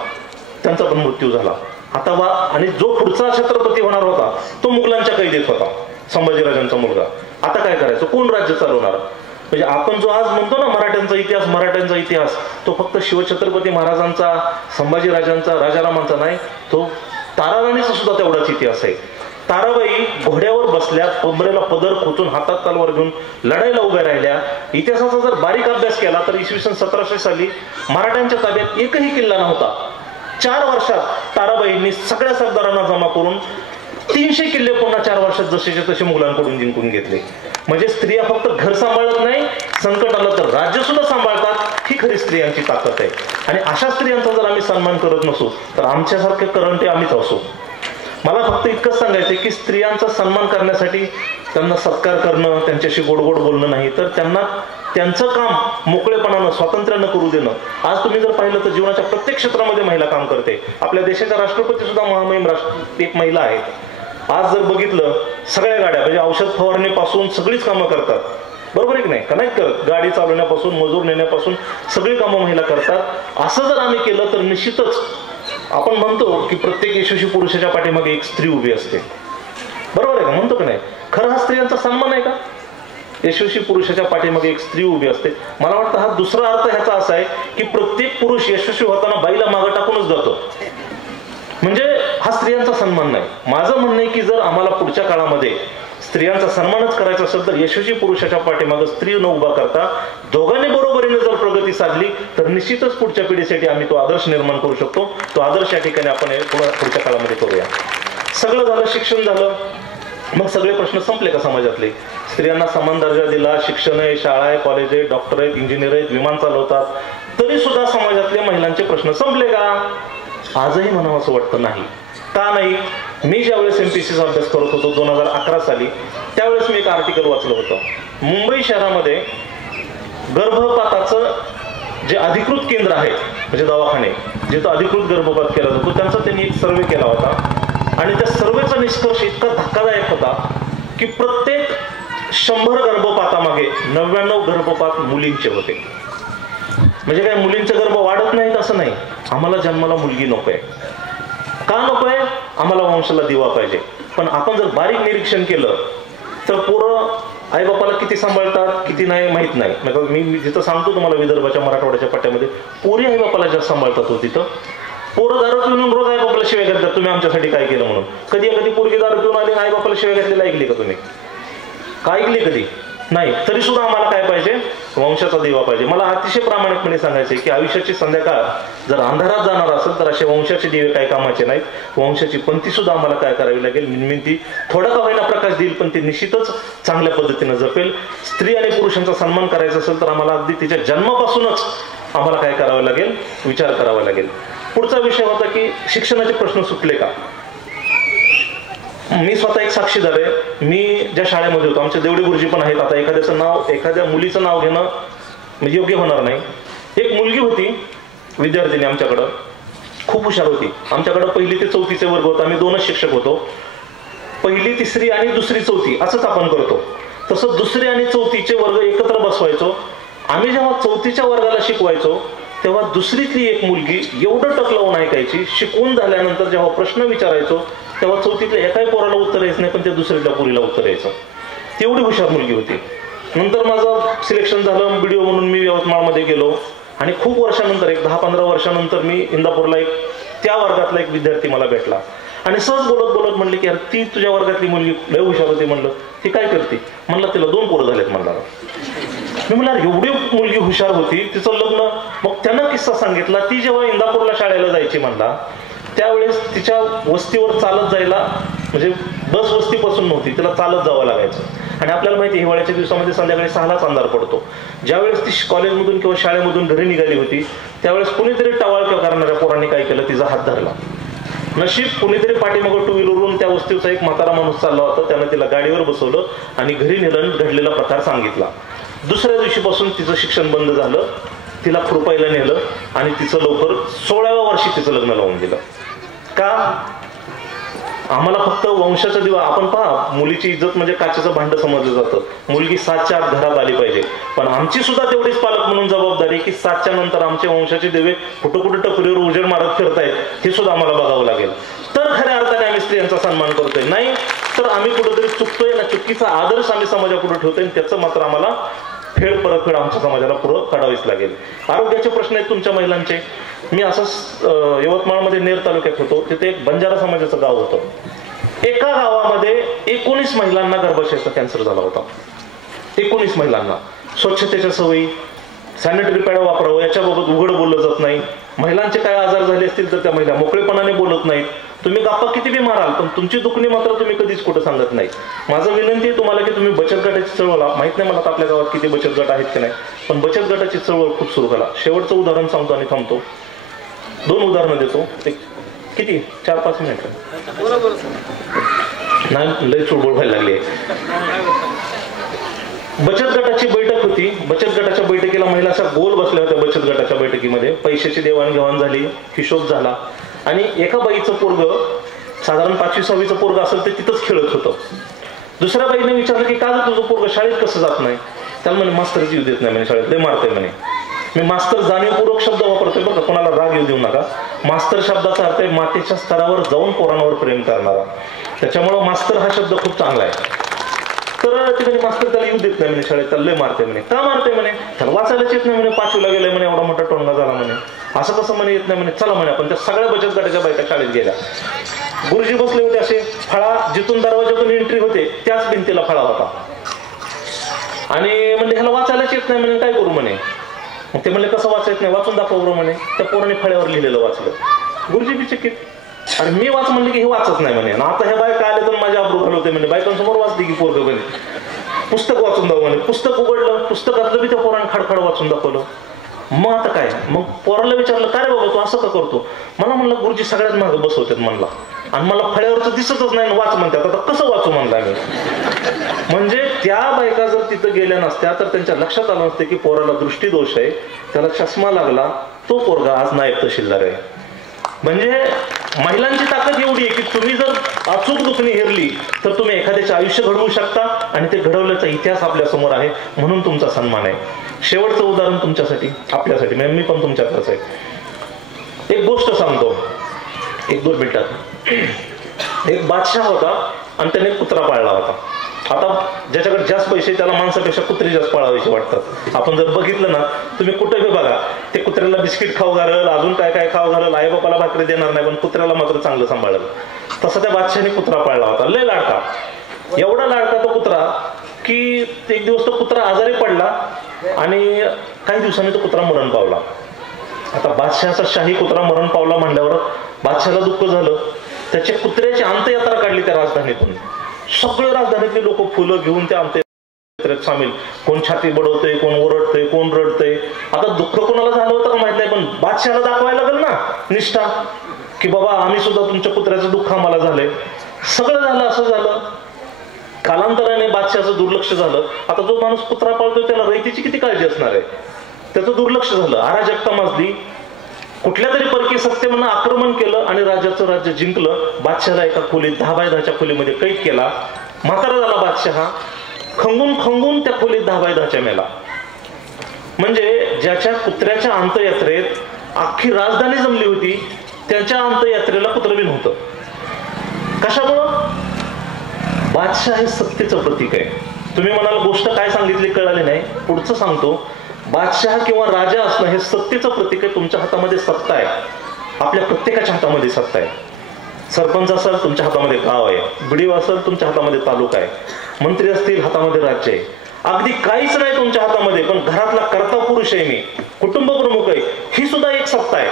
त्यांचा पण मृत्यू झाला. आता आणि जो पुढचा छत्रपती होणार होता तो मुघलांच्या कैदेत होता, संभाजीराजांचा मुलगा. आता काय करायचं? कोण राज्य चालवणार? म्हणजे आपण जो आज म्हणतो ना मराठ्यांचा इतिहास, तो फक्त शिवछत्रपती महाराजांचा, संभाजीराजांचा, राजारामांचा नाही, तो ताराराणीचा सुद्धा तेवढाच इतिहास आहे. ताराबाई घोड्यावर बसल्या, कमरेला पदर खोचून, हातात तलवार घेऊन लढायला उभ्या राहिल्या. इतिहासाचा जर बारीक अभ्यास केला तर इसवी सन 1700 साली मराठ्यांच्या ताब्यात एकही किल्ला नव्हता. 4 वर्षात ताराबाईंनी सगळ्या सरदारांना जमा करून 300 किल्ले पुन्हा 4 वर्षात जसेच्या तसे मुघलांकडून जिंकून घेतले. म्हणजे स्त्रिया फक्त घर सांभाळत नाही, संकट आलं तर राज्य सुद्धा सांभाळतात. ही खरी स्त्रियांची ताकद आहे. आणि अशा स्त्रियांचा जर आम्ही सन्मान करत नसू तर आमच्यासारखे करंटे आम्हीच असू. मला फक्त इतकंच सांगायचं की स्त्रियांचा सन्मान करण्यासाठी त्यांना सत्कार करणं, त्यांच्याशी गोड गोड बोलणं नाही, तर त्यांना त्यांचं काम मोकळेपणानं, स्वातंत्र्यानं करू देणं. आज तुम्ही जर पाहिलं तर जीवनाच्या प्रत्येक क्षेत्रामध्ये महिला काम करते. आपल्या देशाच्या राष्ट्रपती सुद्धा महामहिम एक महिला आहे. आज जर बघितलं, सगळ्या गाड्या म्हणजे औषध फवारणीपासून सगळीच कामं करतात. बरोबर आहे की नाही? का नाही करत? गाडी चालवण्यापासून, मजूर नेण्यापासून सगळी कामं महिला करतात. असं जर आम्ही केलं तर निश्चितच आपण म्हणतो की प्रत्येक यशस्वी पुरुषाच्या पाठीमागे एक स्त्री उभी असते. बरोबर आहे का? म्हणतो की नाही? खरं हा स्त्रियांचा सन्मान आहे का? यशस्वी पुरुषाच्या पाठीमागे एक स्त्री उभी असते. मला वाटतं हा दुसरा अर्थ ह्याचा असा आहे की प्रत्येक पुरुष यशस्वी होताना बाईला मागं टाकूनच जातो. म्हणजे हा स्त्रियांचा सन्मान नाही. माझं म्हणणं आहे की जर आम्हाला पुढच्या काळामध्ये स्त्रियांचा सन्मानच करायचा असेल तर यशस्वी पुरुषाच्या पाठीमागे स्त्री न उभा करता दोघांनी बरोबरीने जर प्रगती साधली तर निश्चितच पुढच्या पिढीसाठी आम्ही तो आदर्श निर्माण करू शकतो. तो आदर्श या ठिकाणी आपण पुढच्या काळामध्ये करूया. सगळं झालं, शिक्षण झालं, मग सगळे प्रश्न संपले का समाजातले? स्त्रियांना समान दर्जा दिला, शिक्षण आहे, शाळा आहे, कॉलेज आहे, डॉक्टर आहेत, इंजिनियर आहेत, विमान चालवतात, तरी सुद्धा समाजातले महिलांचे प्रश्न संपले का? आजही म्हणावं असं वाटतं नाही. का नाही? मी ज्यावेळेस MPSCचा अभ्यास करत होतो 2011 साली, त्यावेळेस मी एक आर्टिकल वाचलं होतं. मुंबई शहरामध्ये गर्भपाताचं जे अधिकृत केंद्र आहे, म्हणजे दवाखाने जिथं अधिकृत गर्भपात केला जातो, त्यांचा त्यांनी एक सर्वे केला होता. आणि त्या सर्वेचा निष्कर्ष इतका धक्कादायक होता की प्रत्येक 100 गर्भपातामागे 99 गर्भपात मुलींचे होते. म्हणजे काय, मुलींचे गर्भ वाढत नाहीत असं नाही, आम्हाला जन्माला मुलगी नकोय. का नकोय? आम्हाला वंशाला दिवा पाहिजे. पण आपण जर बारीक निरीक्षण केलं तर पोरं आईबापाला किती सांभाळतात किती नाही माहीत नाही. मी जिथं सांगतो तुम्हाला विदर्भाच्या मराठवाड्याच्या पट्ट्यामध्ये पोरी आईबापाला जास्त सांभाळतात हो. तिथं पोरं दारू पिऊन रोज आईबापाला शिवाय घालतात, तुम्ही आमच्यासाठी काय केलं म्हणून. कधी एखादी पोरगी दारू पिऊन आली आईबापाला शिवाय घातलेलं ऐकली का तुम्ही? काय ऐकली? कधी नाही. तरी सुद्धा आम्हाला काय पाहिजे? वंशाचा दिवा पाहिजे. मला अतिशय प्रामाणिकपणे सांगायचे की आयुष्याची संध्याकाळ जर अंधारात जाणार असेल तर असे वंशाचे दिवे काही कामाचे नाहीत. वंशाची पंथी सुद्धा आम्हाला काय करावी लागेल, ती थोडा का होईना प्रकाश देईल पण ती निश्चितच चांगल्या पद्धतीने जपेल. स्त्री आणि पुरुषांचा सन्मान करायचा असेल तर आम्हाला अगदी तिच्या जन्मापासूनच आम्हाला काय करावं लागेल, विचार करावा लागेल. पुढचा विषय होता की शिक्षणाचे प्रश्न सुटले का? मी स्वतः एक साक्षीदार आहे. मी ज्या शाळेमध्ये होतो, आमचे देवडी गुरुजी पण आहेत. आता एखाद्या मुलीचं नाव घेणं म्हणजे योग्य होणार नाही. एक मुलगी होती विद्यार्थिनी आमच्याकडं, खूप हुशार होती. आमच्याकडं 1ली ते 4थीचे वर्ग होता. आम्ही 2च शिक्षक होतो. 1ली, 3री आणि 2री, 4थी असंच आपण करतो. तसं 2री आणि 4थीचे वर्ग एकत्र बसवायचो. आम्ही जेव्हा 4थीच्या वर्गाला शिकवायचो तेव्हा 2रीतली एक मुलगी एवढं टक लावून ऐकायची. शिकवून झाल्यानंतर जेव्हा प्रश्न विचारायचो तेव्हा 4थीतल्या एकाही पोराला उत्तर यायचं नाही, पण त्या 2रीतल्या पोरीला उत्तर यायचं. तेवढी हुशार मुलगी होती. नंतर माझं सिलेक्शन झालं, BDO म्हणून मी यवतमाळमध्ये गेलो आणि खूप वर्षानंतर, एक 10-15 वर्षानंतर मी इंदापूरला एक त्या वर्गातला एक विद्यार्थी मला भेटला आणि सहज बोलत बोलत म्हणले की यार ती तुझ्या वर्गातली मुलगी लय हुशार होती. म्हणलं ती काय करते? म्हणलं तिला 2 पोरं झालेत. म्हणला मी म्हणलं एवढी मुलगी हुशार होती, तिचं लग्न. मग त्यानं किस्सा सांगितला, ती जेव्हा इंदापूरला शाळेला जायची म्हणला त्यावेळेस तिच्या वस्तीवर चालत जायला, म्हणजे बस वस्तीपासून नव्हती, तिला चालत जावं लागायचं. आणि आपल्याला माहिती आहे हिवाळ्याच्या दिवसामध्ये संध्याकाळी 6लाच अंधार पडतो. ज्यावेळेस ती कॉलेजमधून किंवा शाळेमधून घरी निघाली होती त्यावेळेस कुणीतरी टवाळक्या करणाऱ्या पोरांनी काय केलं, तिचा हात धरला. नशीब कुणीतरी पाठीमागं 2 व्हीलरवरून त्या वस्तीचा एक म्हातारा माणूस चालला होता, त्यानं तिला गाडीवर बसवलं आणि घरी नेलं, घडलेला प्रकार सांगितला. दुसऱ्या दिवशीपासून तिचं शिक्षण बंद झालं, तिला कृपाईला नेलं आणि तिचं लवकर 16व्या वर्षी तिचं लग्न लावून दिलं. का? आम्हाला फक्त वंशाचा दिवा, आपण पहा मुलीची इज्जत म्हणजे काचेचं भांड समजलं जातं. मुलगी 7च्या आत घरात आली पाहिजे, पण आमची सुद्धा तेवढीच पालक म्हणून जबाबदारी की 7च्या नंतर आमचे वंशाचे दिवे कुठं कुठं टपरीवर उजेड मारत फिरतायत हे सुद्धा आम्हाला बघावं लागेल. तर खऱ्या अर्थाने आम्ही स्त्रियांचा सन्मान करतोय. नाही तर आम्ही कुठेतरी चुकतोय ना, चुकीचा आदर्श आम्ही समाजापुढे ठेवतोय आणि त्याचं मात्र आम्हाला परतफेड आमच्या समाजाला पुढं काढावीच लागेल. आरोग्याचे प्रश्न आहेत तुमच्या महिलांचे. मी असंच यवतमाळमध्ये नेर तालुक्यात होतो, तिथे एक बंजारा समाजाचं गाव होतं. एका गावामध्ये 19 महिलांना गर्भाशयाचा कॅन्सर झाला होता. 19 महिलांना. स्वच्छतेच्या सवयी, सॅनिटरी पॅड वापरावं याच्याबाबत उघड बोललं जात नाही. महिलांचे काय आजार झाले असतील तर त्या महिला मोकळेपणाने बोलत नाहीत. तुम्ही गप्पा किती बी माराल पण तुमची दुखणी मात्र तुम्ही कधीच कुठं सांगत नाही. माझं विनंती आहे तुम्हाला की तुम्ही बचत गटाची चळवळ, माहित नाही मला आपल्या गावात किती बचत गट आहेत की नाही, पण बचत गटाची चळवळ खूप सुरू करा. शेवटचं उदाहरण सांगतो आणि थांबतो. 2 उदाहरणं देतो. किती 4-5 मिनिट नाही, लय चुळबुळ व्हायला लागली आहे. बचत गटाची बैठक होती. बचत गटाच्या बैठकीला महिला अशा गोल बसल्या होत्या. बचत गटाच्या बैठकीमध्ये पैशाची देवाणघेवाण झाली, हिशोब झाला आणि एका बाईचं पोरग साधारण 5वी-6वीचं पोरग असेल ते तिथंच खेळत होतं. दुसऱ्या बाईने विचारलं की का तुझं पोरग शाळेत कसं जात नाही? त्याला म्हणे मास्तर जीव देत नाही म्हणे, शाळेत लय मारतोय म्हणे. मी मास्तर जाणीवपूर्वक शब्द वापरतोय बरं का, कोणाला राग येऊ देऊ नका. मास्तर शब्दाचा अर्थ आहे मातेच्या स्तरावर जाऊन पोरांवर प्रेम करणारा. त्याच्यामुळं मास्तर हा शब्द खूप चांगला आहे. तर तिथे मास्तर त्याला येऊ देत नाही म्हणे शाळेत, त्याला लय मारते म्हणे. का मारते म्हणे? त्याला वाचायलाच येत नाही म्हणे, 5वीला गेलाय म्हणे, एवढा मोठा टोंगा झाला म्हणे. असं कसं म्हणे येत नाही म्हणे. चला म्हणे आपण त्या सगळ्या बचत गटाच्या बायका शाळेत गेल्या. गुरुजी बसले होते असे, फळा जिथून दरवाजातून एंट्री होते त्याच भिंतीला फळा होता आणि म्हणजे ह्याला वाचायलाच येत नाही म्हणे, काय करू म्हणे. मग ते म्हणले कसं वाचायत नाही, वाचून दाखव बरं म्हणे. त्या पोराने फळ्यावर लिहिलेलं वाचलं. गुरुजी बी चकित. आणि मी वाच म्हणले की हे वाचत नाही म्हणे. आता ह्या बायका आले तर माझ्या अब्रू घालवते म्हणे. बायकांसमोर वाचते की पोरग म्हणे. पुस्तक वाचून दाखव म्हणे. पुस्तक उघडलं, पुस्तकातलं बी त्या पोराने खडखड वाचून दाखवलं. मग आता काय, मग पोराला विचारलं काय रे बाबा तू असं का करतो? मला म्हणलं गुरुजी सगळ्यात मागे बसवतात म्हणला आणि मला फळ्यावरचं दिसतच नाही, वाच म्हणतात. आता कसं वाचू म्हणला मी. म्हणजे त्या बायका जर तिथं गेल्या नसत्या तर त्यांच्या लक्षात आलं नसते की पोराला दृष्टीदोष आहे, त्याला चष्मा लागला, तो पोरगा आज नायब तहसीलदार आहे. म्हणजे महिलांची ताकद एवढी आहे की तुम्ही जर अचूक दुखणी हेरली तर तुम्ही एखाद्याचे आयुष्य घडवू शकता आणि ते घडवल्याचा इतिहास आपल्या समोर आहे, म्हणून तुमचा सन्मान आहे. शेवटचं उदाहरण तुमच्यासाठी, आपल्यासाठी, मी पण तुमच्याकडच आहे. एक गोष्ट सांगतो 1-2 मिनिटात. एक बादशाह होता आणि त्याने कुत्रा पाळला होता. आता ज्याच्याकडे जास्त पैसे त्याला माणसापेक्षा कुत्री जास्त पाळावायचे वाटतात. आपण जर बघितलं ना, तुम्ही कुठेही बघा, ते कुत्र्याला बिस्किट खाऊ घालल, अजून काय काय खाऊ घालल, आई बापाला भाकरी देणार नाही, पण कुत्र्याला मात्र चांगलं सांभाळलं. तसा त्या बादशाहाने कुत्रा पाळला होता, लय लाडका. एवढा लाडका तो कुत्रा की एक दिवस तो कुत्रा आजारी पडला आणि काही दिवसांनी तो कुत्रा मरण पावला. आता बादशहाचा शाही कुत्रा मरण पावला म्हणल्यावर बादशहाला दुःख झालं. त्याच्या कुत्र्याची अंत्ययात्रा काढली त्या राजधानीतून. सगळे राजधानीतले लोक फुलं घेऊन त्या अंत्ययात्रेत सामील. कोण छाती बडवतंय, कोण ओरडतंय, कोण रडतंय. आता दुःख कोणाला झालं होतं का माहित नाही, पण बादशहाला दाखवायला लागेल ना निष्ठा की बाबा आम्ही सुद्धा तुमच्या कुत्र्याचं दुःख आम्हाला झालंय. सगळं झालं, असं झालं. कालांतराने बादशहाचं दुर्लक्ष झालं. आता जो माणूस कुत्रा पाळतोय त्याला रयतेची किती काळजी असणार आहे, त्याचं दुर्लक्ष झालं. अराजकता माजली. कुठल्या तरी परकीय सत्तेनं आक्रमण केलं आणि राज्याचं राज्य जिंकलं. बादशहाला एका खोलीत 10x10च्या खोलीमध्ये कैद केला. म्हातारा झाला बादशहा. खंगून खंगून त्या खोलीत 10x10च्या मेला. म्हणजे ज्याच्या कुत्र्याच्या अंत्ययात्रेत अख्खी राजधानी जमली होती त्याच्या अंत्ययात्रेला कुत्र बी नव्हतं. कशामुळं? बादशाह हे सत्तेचं प्रतीक आहे. तुम्ही म्हणाल गोष्ट काय सांगितली कळाली नाही, पुढचं सांगतो. बादशाह किंवा राजा असणं हे सत्तेचं प्रतीक आहे. तुमच्या हातामध्ये सत्ता आहे. आपल्या प्रत्येकाच्या हातामध्ये सत्ता आहे. सरपंच असेल तुमच्या हातामध्ये गाव आहे, बीडीओ असेल तुमच्या हातामध्ये तालुका आहे, मंत्री असतील हातामध्ये राज्य आहे. अगदी काहीच नाही तुमच्या हातामध्ये, पण घरातला कर्ता पुरुष आहे मी, कुटुंब प्रमुख आहे, ही सुद्धा एक सत्ता आहे.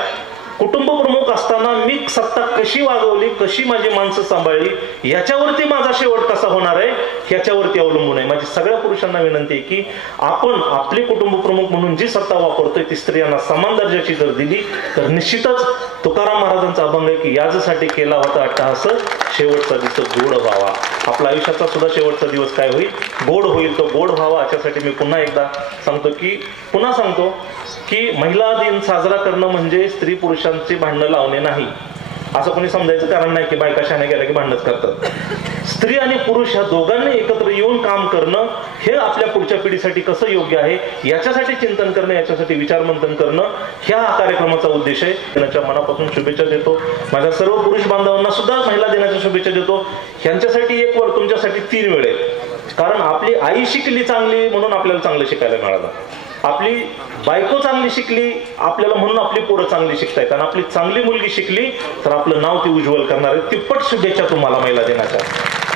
कुटुंब प्रमुख असताना मी सत्ता कशी वागवली, कशी माझी माणसं सांभाळली, याच्यावरती माझा शेवट कसा होणार आहे ह्याच्यावरती अवलंबून आहे. माझी सगळ्या पुरुषांना विनंती आहे की आपण आपले कुटुंब प्रमुख म्हणून जी सत्ता वापरतोय ती स्त्रियांना समान दर्जाची जर दिली तर निश्चितच तुकाराम महाराजांचा अभंग आहे की याजसाठी केला होता अट्टहास, शेवटचा दिवस गोड व्हावा. आपला आयुष्याचा सुद्धा शेवटचा दिवस काय होईल, गोड होईल. तो गोड व्हावा याच्यासाठी मी पुन्हा एकदा सांगतो की महिला दिन साजरा करणं म्हणजे स्त्री पुरुषांची भांडणं लावणे नाही, असं कोणी समजायचं कारण नाही की बायका शाने गेल्या की भांडणच करतात. स्त्री आणि पुरुष ह्या दोघांनी एकत्र येऊन काम करणं हे आपल्या पुढच्या पिढीसाठी कसं योग्य आहे याच्यासाठी चिंतन करणं, याच्यासाठी विचारमंथन करणं ह्या कार्यक्रमाचा उद्देश आहे. दिनाच्या मनापासून शुभेच्छा देतो. माझ्या सर्व पुरुष बांधवांना सुद्धा महिला दिनाच्या शुभेच्छा देतो. ह्यांच्यासाठी एक वेळ, तुमच्यासाठी 3 वेळ आहे. कारण आपली आई शिकली चांगली म्हणून आपल्याला चांगलं शिकायला मिळालं, आपली बायको चांगली शिकली आपल्याला म्हणून आपली पोरं चांगली शिकतायत, आणि आपली चांगली मुलगी शिकली तर आपलं नाव ती उज्ज्वल करणार आहे. तिप्पट शुभेच्छा तुम्हाला महिला दिनाच्या.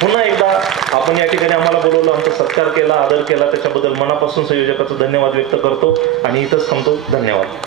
पुन्हा एकदा आपण या ठिकाणी आम्हाला बोलवलं, आमचा सत्कार केला, आदर केला, त्याच्याबद्दल मनापासून संयोजकाचा धन्यवाद व्यक्त करतो आणि इथंच थांबतो. धन्यवाद.